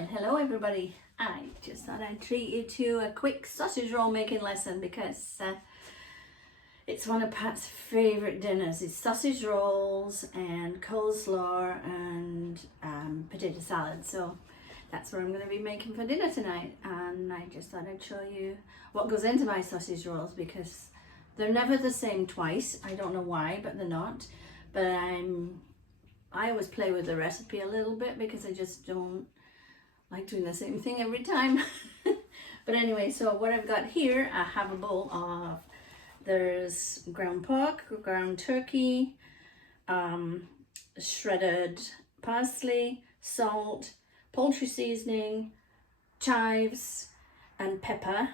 Well, hello everybody. I just thought I'd treat you to a quick sausage roll making lesson because it's one of Pat's favourite dinners. It's sausage rolls and coleslaw and potato salad. So that's what I'm going to be making for dinner tonight. And I just thought I'd show you what goes into my sausage rolls because they're never the same twice. I don't know why, but they're not. But I always play with the recipe a little bit because I just don't like doing the same thing every time. But anyway, so what I've got here, I have a bowl of, there's ground pork, ground turkey, shredded parsley, salt, poultry seasoning, chives and pepper,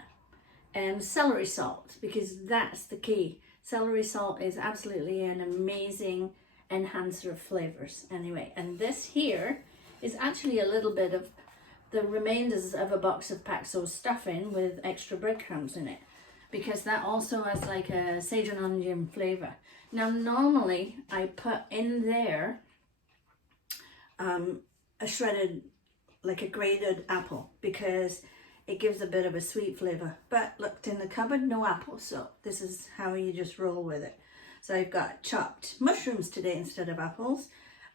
and celery salt, because that's the key. Celery salt is absolutely an amazing enhancer of flavors. Anyway, and this here is actually a little bit of the remainders of a box of Paxo stuffing with extra breadcrumbs in it, because that also has like a sage and onion flavor. Now normally I put in there a shredded, like a grated apple, because it gives a bit of a sweet flavor. But looked in the cupboard, no apple, so this is how you just roll with it. So I've got chopped mushrooms today instead of apples,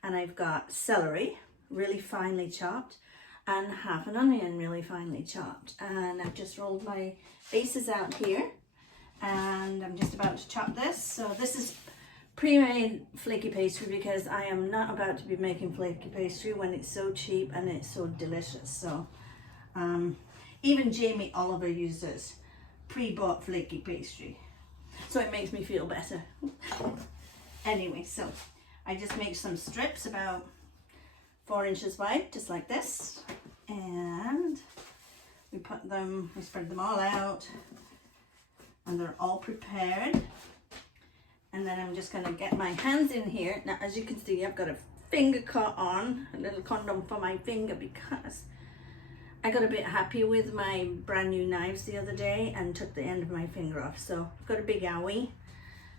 and I've got celery really finely chopped and half an onion really finely chopped, and I've just rolled my bases out here and I'm just about to chop this. So this is pre-made flaky pastry because I am not about to be making flaky pastry when it's so cheap and it's so delicious. So even Jamie Oliver uses pre-bought flaky pastry, so it makes me feel better. Anyway, so I just make some strips about 4 inches wide, just like this, and we spread them all out, and they're all prepared. And then I'm just going to get my hands in here. Now, as you can see, I've got a finger cut on, a little condom for my finger, because I got a bit happy with my brand new knives the other day and took the end of my finger off. So I've got a big owie,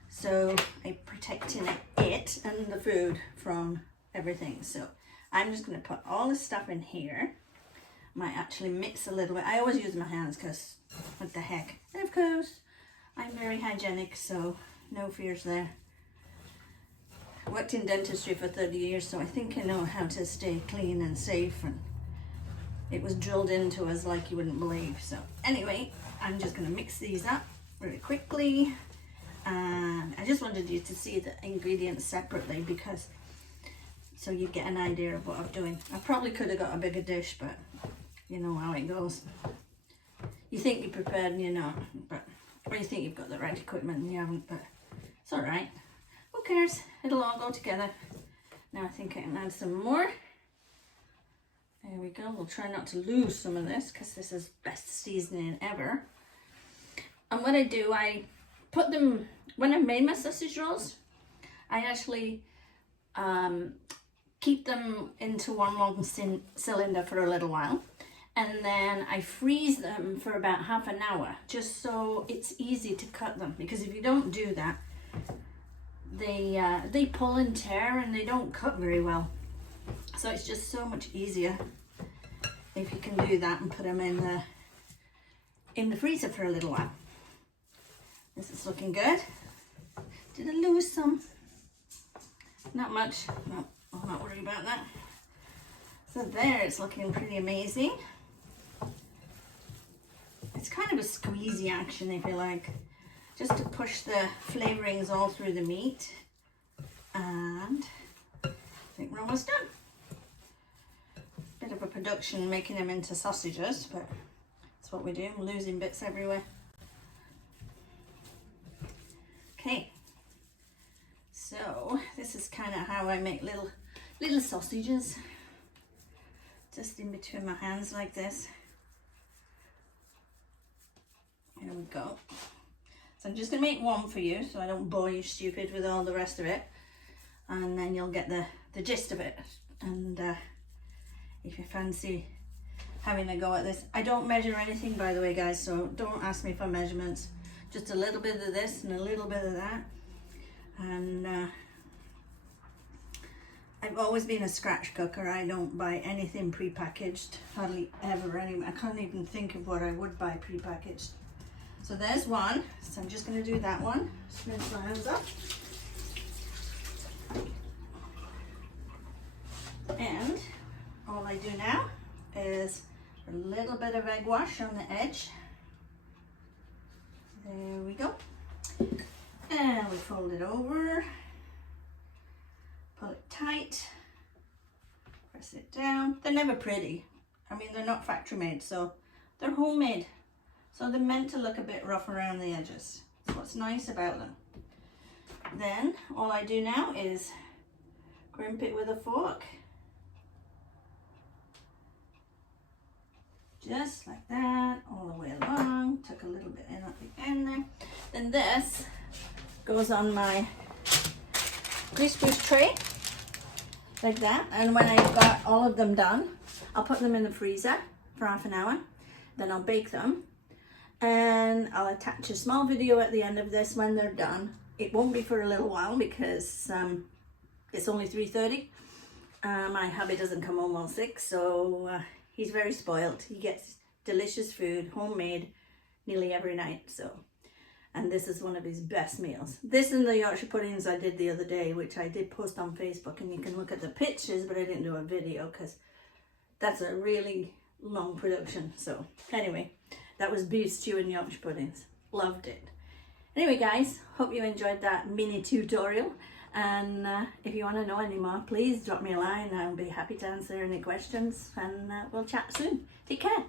so I'm protecting it and the food from everything. So I'm just going to put all this stuff in here. Might actually mix a little bit. I always use my hands because what the heck. And of course, I'm very hygienic, so no fears there. I worked in dentistry for 30 years, so I think I know how to stay clean and safe, and it was drilled into us like you wouldn't believe. So anyway, I'm just going to mix these up really quickly, and I just wanted you to see the ingredients separately because so you get an idea of what I'm doing. I probably could have got a bigger dish, but you know how it goes. You think you're prepared and you're not, or you think you've got the right equipment and you haven't, but it's all right. Who cares? It'll all go together. Now I think I can add some more. There we go. We'll try not to lose some of this because this is best seasoning ever. And what I do, I put them, when I made my sausage rolls, I actually keep them into one long cylinder for a little while, and then I freeze them for about half an hour just so it's easy to cut them, because if you don't do that, they pull and tear and they don't cut very well. So it's just so much easier if you can do that and put them in the freezer for a little while. This is looking good. Did I lose some? Not much. No, I'm not worried about that. So there, it's looking pretty amazing. It's kind of a squeezy action, if you like, just to push the flavorings all through the meat. And I think we're almost done. Bit of a production making them into sausages, but that's what we do. I'm losing bits everywhere. Okay. So this is kind of how I make little sausages, just in between my hands like this. Here we go. So I'm just going to make one for you so I don't bore you stupid with all the rest of it, and then you'll get the gist of it. And if you fancy having a go at this, I don't measure anything, by the way, guys, so don't ask me for measurements. Just a little bit of this and a little bit of that, and I've always been a scratch cooker. I don't buy anything pre-packaged, hardly ever anyway. I can't even think of what I would buy pre-packaged. So there's one. So I'm just going to do that one. Spin my hands up. And all I do now is a little bit of egg wash on the edge. There we go. And we fold it over. Pull it tight, press it down. They're never pretty. I mean, they're not factory made, so they're homemade. So they're meant to look a bit rough around the edges. That's what's nice about them. Then all I do now is crimp it with a fork. Just like that, all the way along. Tuck a little bit in at the end there. Then this goes on my grease proof tray. Like that, and when I've got all of them done, I'll put them in the freezer for half an hour, then I'll bake them, and I'll attach a small video at the end of this when they're done. It won't be for a little while because it's only 3:30. My hubby doesn't come home till 6, so he's very spoiled. He gets delicious food, homemade, nearly every night, so. And this is one of his best meals. This and the Yorkshire puddings I did the other day, which I did post on Facebook, and you can look at the pictures, but I didn't do a video because that's a really long production. So anyway, that was beef stew and Yorkshire puddings. Loved it. Anyway guys, hope you enjoyed that mini tutorial. And if you want to know any more, please drop me a line. I'll be happy to answer any questions, and we'll chat soon. Take care.